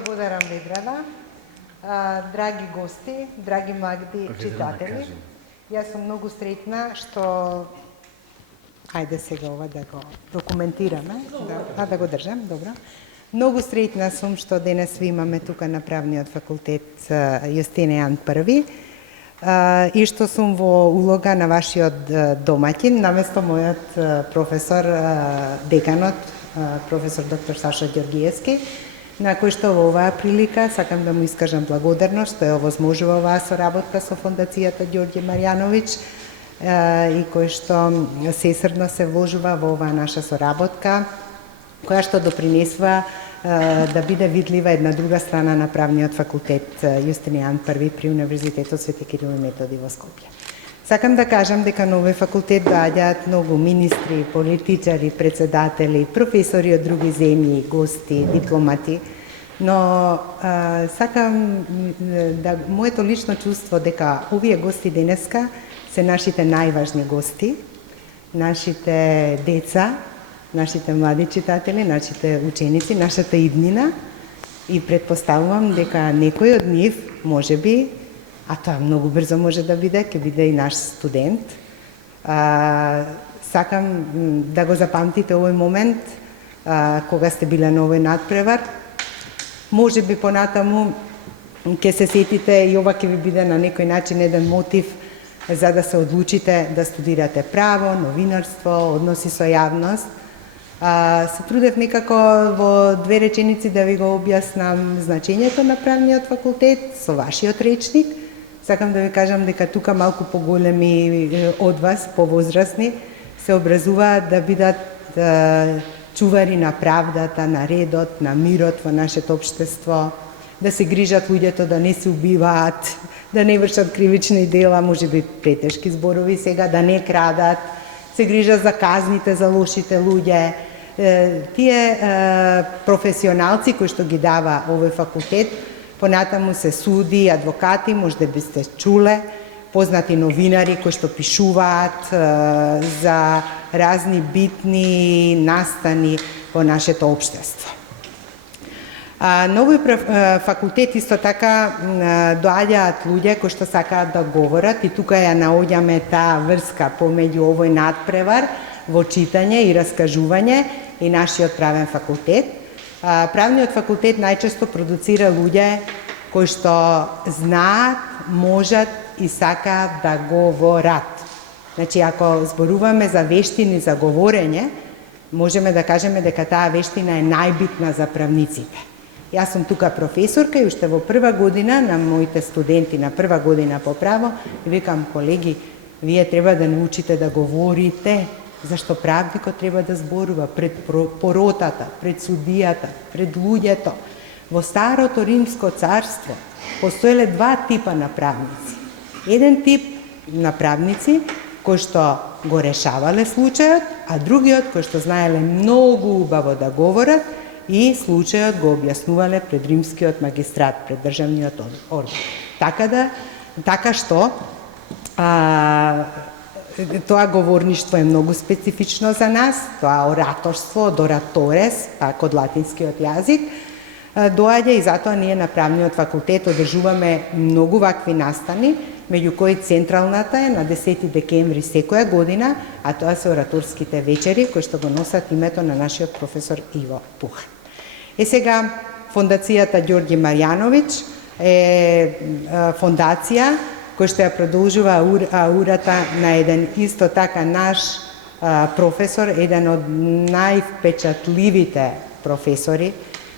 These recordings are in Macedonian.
благодарам Ведрана. Драги гости, драги млади читатели, јас сум многу среќна што ајде сега ова да го документираме, да го држам, добро. Многу среќна сум што денес ви имаме тука на Правниот факултет Јустинијан I и што сум во улога на вашиот домаќин, наместо мојот професор, деканот, професор доктор Саша Ѓоргиевски, на кој што во оваа прилика сакам да му искажам благодарност што ја овозможува оваа соработка со Фондацијата Ѓорѓе Марјановиќ и кој што сесрдно се вложува во оваа наша соработка, која што допринесува да биде видлива една друга страна на Правниот факултет Јустинијан I при Универзитетот Свети Кирил и Методи во Скопје. Сакам да кажам дека на овој факултет доаѓаат многу министри, политичари, председатели, професори од други земји, гости, дипломати, но сакам да моето лично чувство дека овие гости денеска се нашите најважни гости, нашите деца, нашите млади читатели, нашите ученици, нашата иднина и предпоставувам дека некој од нив можеби, а тоа многу брзо може да биде, ќе биде и наш студент. Сакам да го запамтите овој момент кога сте биле на овој надпревар. Можеби понатаму ќе се сетите и ова ќе ви биде на некој начин еден мотив за да се одлучите да студирате право, новинарство, односи со јавност. Се трудев некако во две реченици да ви го објаснам значењето на Правниот факултет со вашиот речник. Сакам да ви кажам дека тука малку поголеми од вас, повозрастни, се образуваат да бидат чувари на правдата, на редот, на мирот во нашето општество, да се грижат луѓето да не се убиваат, да не вршат кривични дела, можеби претешки зборови сега, да не крадат, се грижат за казните за лошите луѓе. Тие професионалци кои што ги дава овој факултет, понатаму се суди, адвокати, може би сте чуле, познати новинари кои што пишуваат за разни битни настани во нашето општество. На овој факултет исто така доаѓаат луѓе кои што сакаат да говорат и тука ја наоѓаме таа врска помеѓу овој надпревар во читање и раскажување и нашиот правен факултет. Правниот факултет најчесто продуцира луѓе кои што знаат, можат и сакаат да говорат. Значи, ако зборуваме за вештини за говорење, можеме да кажеме дека таа вештина е најбитна за правниците. Јас сум тука професорка и уште во прва година на моите студенти на прва година по право и викам, колеги, вие треба да научите да говорите, зашто правникот треба да зборува пред поротата, пред судијата, пред луѓето. Во Старото Римско царство постоеле два типа на правници. Еден тип на правници кои што го решавале случајот, а другиот кои што знаеле многу убаво да говорат и случајот го објаснувале пред римскиот магистрат, пред државниот орден. Така што тоа говорништво е многу специфично за нас, тоа ораторство, од ораторес, пак од латинскиот јазик, доаѓа и затоа ние на Правниот факултет одржуваме многу вакви настани, меѓу кои централната е на 10 декември секоја година, а тоа се ораторските вечери, кои што го носат името на нашиот професор Иво Пухан. Сега, Фондацијата Ѓорѓе Марјановиќ е фондација кој што ја продолжува аурата на еден исто така наш професор, еден од највпечатливите професори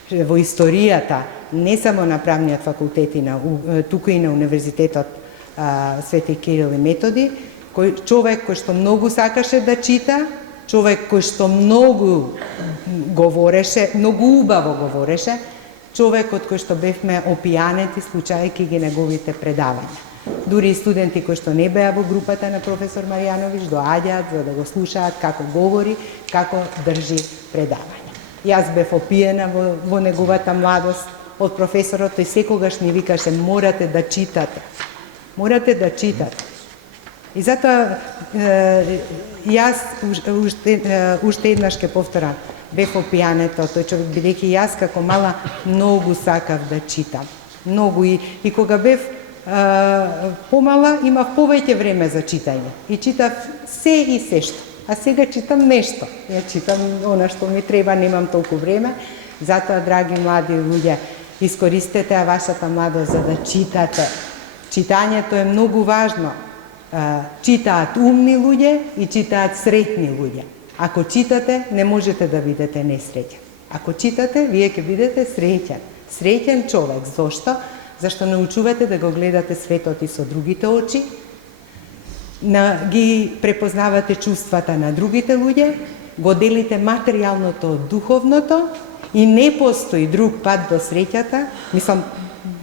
во историјата, не само на Правниот факултет, туку и на Универзитетот Свети Кирил и Методи, човек кој што многу сакаше да чита, човек кој што многу говореше, многу убаво говореше, човек од кој што бевме опијанети слушајќи ги неговите предавања. Дури и студенти кои што не беа во групата на професор Марјановиќ доаѓаат за да го слушаат како говори, како држи предавања. Јас бев опиена во неговата младост од професорот, тој секогаш ни викаше морате да читате. Морате да читате. И затоа јас уште еднаш ќе повторам, бев опијането, тој човек, бидејќи јас како мала многу сакав да читам. Многу и кога бев помала, имав повеќе време за читање. И читав се и сешто. А сега читам нешто. Ја читам она што ми треба, немам толку време. Затоа, драги млади луѓе, искористете вашата младост за да читате. Читањето е многу важно. Читаат умни луѓе и читаат среќни луѓе. Ако читате, не можете да бидете несреќен. Ако читате, вие ќе бидете среќен. Среќен човек. Зошто? Зашто научувате да го гледате светот и со другите очи, ги препознавате чувствата на другите луѓе, го делите материјалното од духовното и не постои друг пат до среќата. Мислам,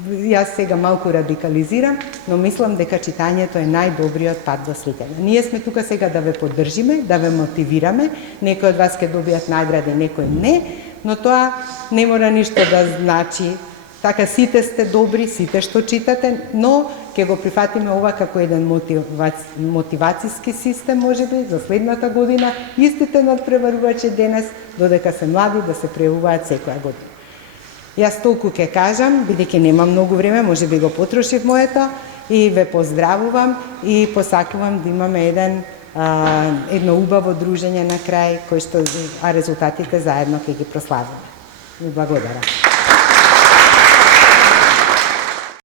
јас сега малку радикализирам, но мислам дека читањето е најдобриот пат до среќата. Ние сме тука сега да ве поддржиме, да ве мотивираме, некои од вас ќе добијат награди, некои не, но тоа не мора ништо да значи. Така, сите сте добри, сите што читате, но ќе го прифатиме ова како еден мотивацијски систем, можеби, за следната година. Истите надпреварувачи денес, додека се млади, да се преуваат секоја година. Јас толку ќе кажам, бидејќи нема многу време, можеби го потрошив моето, и ве поздравувам и посакувам да имаме едно убаво дружење на крај, а резултатите заедно ќе ги прославиме. Ви благодарам.